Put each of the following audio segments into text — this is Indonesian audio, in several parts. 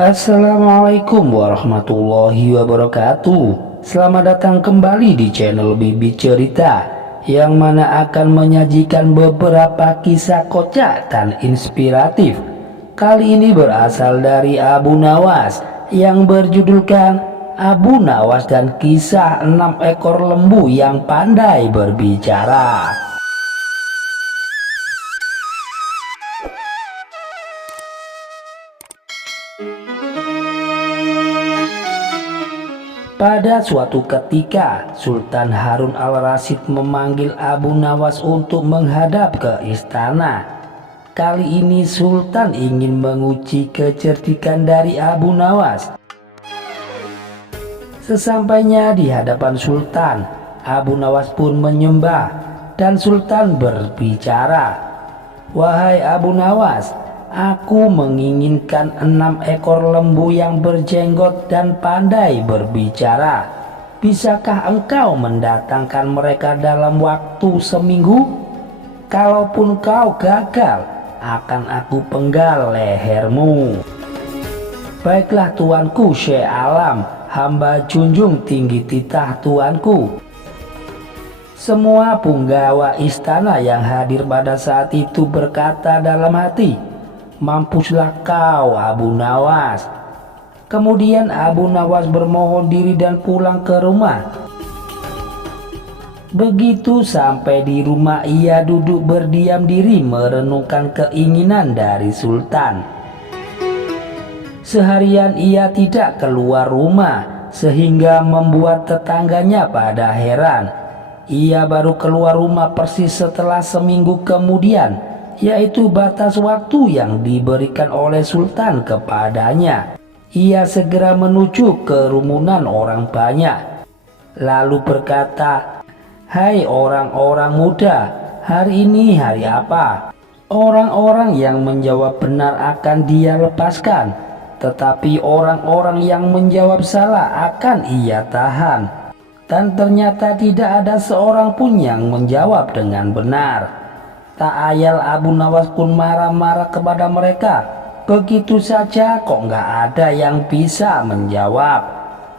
Assalamualaikum warahmatullahi wabarakatuh. Selamat datang kembali di channel Bibi Cerita, yang mana akan menyajikan beberapa kisah kocak dan inspiratif. Kali ini berasal dari Abu Nawas yang berjudulkan Abu Nawas dan Kisah 6 Ekor Lembu yang Pandai Berbicara. Pada suatu ketika, Sultan Harun al-Rasyid memanggil Abu Nawas untuk menghadap ke istana. Kali ini Sultan ingin menguji kecerdikan dari Abu Nawas. Sesampainya di hadapan Sultan, Abu Nawas pun menyembah dan Sultan berbicara. "Wahai Abu Nawas, aku menginginkan 6 ekor lembu yang berjenggot dan pandai berbicara. Bisakah engkau mendatangkan mereka dalam waktu seminggu? Kalaupun kau gagal, akan aku penggal lehermu." "Baiklah tuanku Syekh Alam, hamba junjung tinggi titah tuanku." Semua punggawa istana yang hadir pada saat itu berkata dalam hati, "Mampuslah kau Abu Nawas." Kemudian Abu Nawas bermohon diri dan pulang ke rumah. Begitu sampai di rumah, ia duduk berdiam diri merenungkan keinginan dari Sultan. Seharian ia tidak keluar rumah, sehingga membuat tetangganya pada heran. Ia baru keluar rumah persis setelah seminggu kemudian, yaitu batas waktu yang diberikan oleh Sultan kepadanya. Ia segera menuju kerumunan orang banyak, lalu berkata, "Hai orang-orang muda, hari ini hari apa?" Orang-orang yang menjawab benar akan dia lepaskan, tetapi orang-orang yang menjawab salah akan ia tahan. Dan ternyata tidak ada seorang pun yang menjawab dengan benar. Tak ayal Abu Nawas pun marah-marah kepada mereka. "Begitu saja kok nggak ada yang bisa menjawab?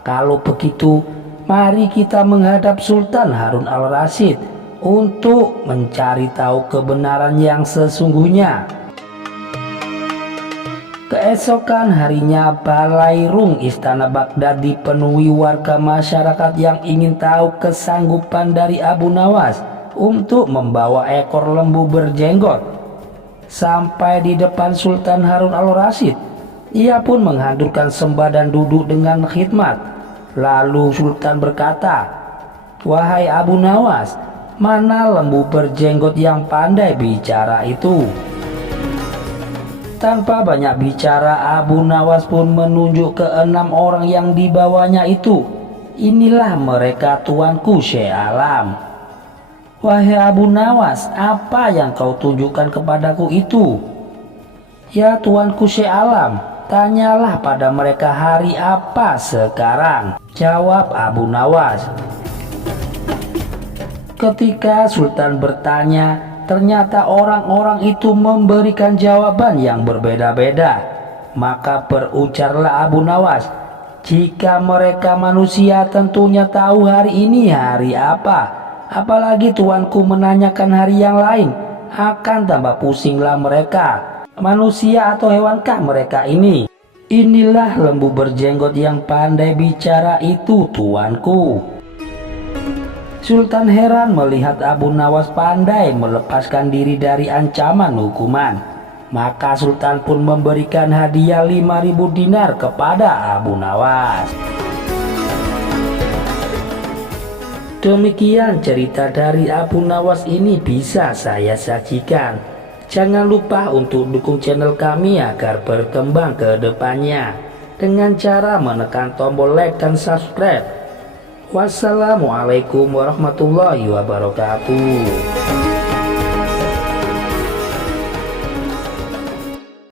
Kalau begitu, mari kita menghadap Sultan Harun al-Rasyid untuk mencari tahu kebenaran yang sesungguhnya." Keesokan harinya, balairung istana Baghdad dipenuhi warga masyarakat yang ingin tahu kesanggupan dari Abu Nawas untuk membawa ekor lembu berjenggot. Sampai di depan Sultan Harun al-Rasyid, ia pun menghancurkan sembah dan duduk dengan khidmat. Lalu Sultan berkata, "Wahai Abu Nawas, mana lembu berjenggot yang pandai bicara itu?" Tanpa banyak bicara, Abu Nawas pun menunjuk ke 6 orang yang dibawanya itu. "Inilah mereka tuanku Syekh Alam." "Wahai Abu Nawas, apa yang kau tunjukkan kepadaku itu?" "Ya tuanku Syekh Alam, tanyalah pada mereka hari apa sekarang," jawab Abu Nawas. Ketika Sultan bertanya, ternyata orang-orang itu memberikan jawaban yang berbeda-beda. Maka berujarlah Abu Nawas, "Jika mereka manusia tentunya tahu hari ini hari apa. Apalagi tuanku menanyakan hari yang lain, akan tambah pusinglah mereka. Manusia atau hewankah mereka ini? Inilah lembu berjenggot yang pandai bicara itu tuanku." Sultan heran melihat Abu Nawas pandai melepaskan diri dari ancaman hukuman. Maka Sultan pun memberikan hadiah 5.000 dinar kepada Abu Nawas. Demikian cerita dari Abu Nawas ini bisa saya sajikan. Jangan lupa untuk dukung channel kami agar berkembang ke depannya dengan cara menekan tombol like dan subscribe. Wassalamualaikum warahmatullahi wabarakatuh.